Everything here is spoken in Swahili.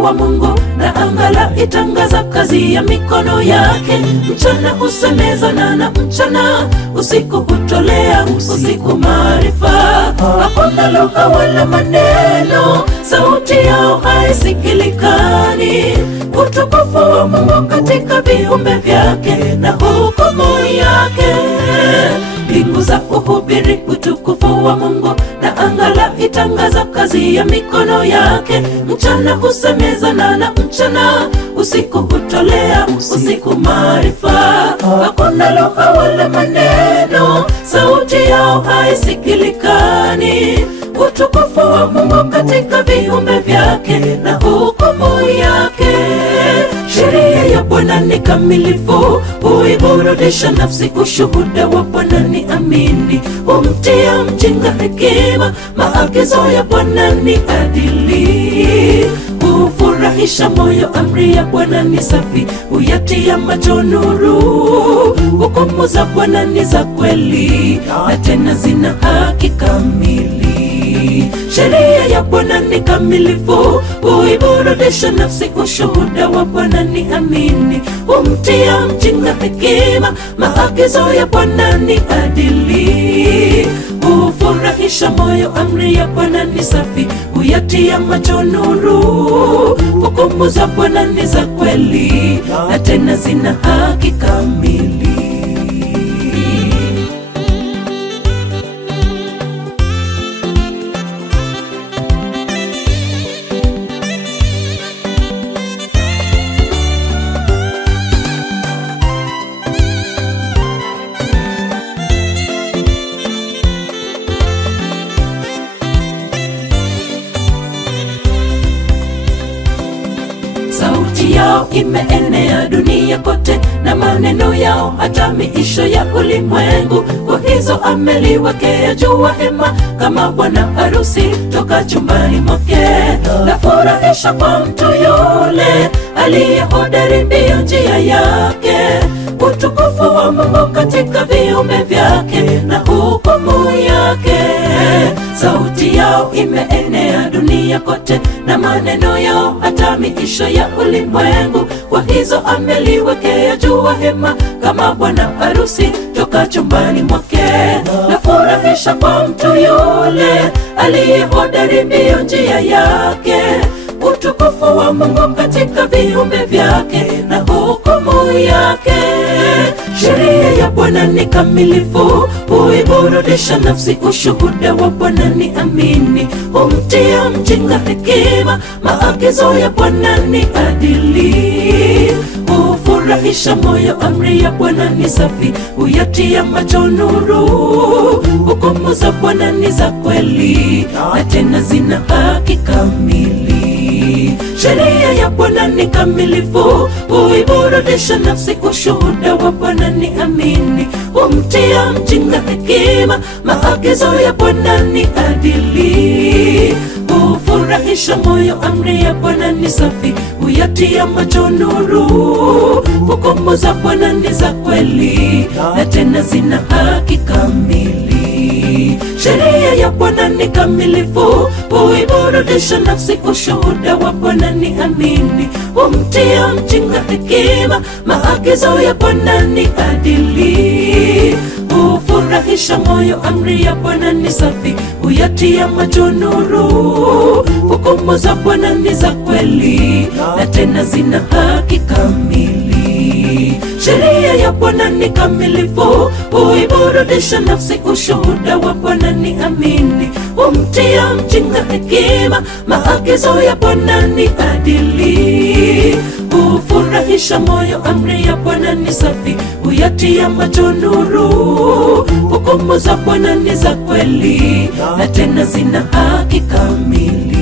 utukufu wa Mungu, na anga itangaza kazi ya mikono yake. Mchana husemezana na mchana, usiku hutolea usiku maarifa. Hakuna lugha wala maneno, sauti yao haisikilikani. Utukufu wa Mungu katika viumbe vyake na hukumu yake. Mbingu za uhubiri utukufu wa Mungu, na anga itangaza kazi ya mikono yake. Mchana husemezana na mchana, usiku hutolea usiku maarifa. Hakuna lugha wala maneno, sauti yao haisikilikani. Utukufu wa Mungu katika viumbe vyake na hukumu yake. Sheria ya Bwana ni kamilifu, huiburudisha nafsi. Ushuhuda wa Bwana ni amini, humtia mjinga hekima. Maagizo ya Bwana ni adili, hufurahisha moyo. Amri ya Bwana ni safi, huyatia macho nuru. Hukumu za Bwana ni za kweli, na tena zina haki kamili. Sheria ya Bwana ni kamilifu, huiburudisha nafsi. Ushuhuda wa Bwana ni amini, humtia mjinga hekima. Maagizo ya Bwana ni adili, hufurahisha moyo. Amri ya Bwana ni safi, huyatia macho nuru. Hukumu za Bwana ni za kweli, na tena zina haki kamili. Sauti yao imeenea dunia kote, na maneno yao hata miisho ya ulimwengu. Kwa hizo ameliwekea jua hema, kama bwana harusi toka chumbani mwake. La furahisha kwa mtu yule aliye hodari mbio njia yake. Utukufu wa Mungu katika viumbe vyake na hukumu yake. Sauti yao imeenea dunia kote, na maneno yao hata miisho ya ulimwengu. Kwa hizo ameliwekea jua hema, kama bwana harusi toka chumbani mwake. La furahisha kwa mtu yule aliye hodari mbio njia yake. Utukufu wa Mungu katika viumbe vyake na hukumu yake. Sheria ya Bwana ni kamilifu, huiburudisha nafsi. Ushuhuda wa Bwana ni amini, humtia mjinga hekima. Maagizo ya Bwana ni adili, hufurahisha moyo. Amri ya Bwana ni safi, huyatia macho nuru. Hukumu za Bwana ni za kweli, na tena zina haki kamili. Sheria ya Bwana ni kamilifu, huiburudisha nafsi. Ushuhuda wa Bwana ni amini, humtia mjinga hekima. Maagizo ya Bwana ni adili, hufurahisha moyo. Amri ya Bwana ni safi, huyatia macho nuru. Hukumu za Bwana ni za kweli, na tena zina haki kamili. Sheria ya Bwana ni kamilifu, huiburudisha nafsi. Ushuhuda wa Bwana ni amini, humtia mjinga hekima. Maagizo ya Bwana ni adili, hufurahisha moyo. Amri ya Bwana ni safi, huyatia macho nuru. Hukumu za Bwana ni za kweli, na tena zina haki kamili. Sheria ya Bwana ni kamilifu, huiburudisha nafsi. Ushuhuda wa Bwana ni amini, humtia mjinga hekima. Maagizo ya Bwana ni adili, hufurahisha moyo. Amri ya Bwana ni safi, huyatia macho nuru. Hukumu za Bwana ni za kweli, na tena zina haki kamili.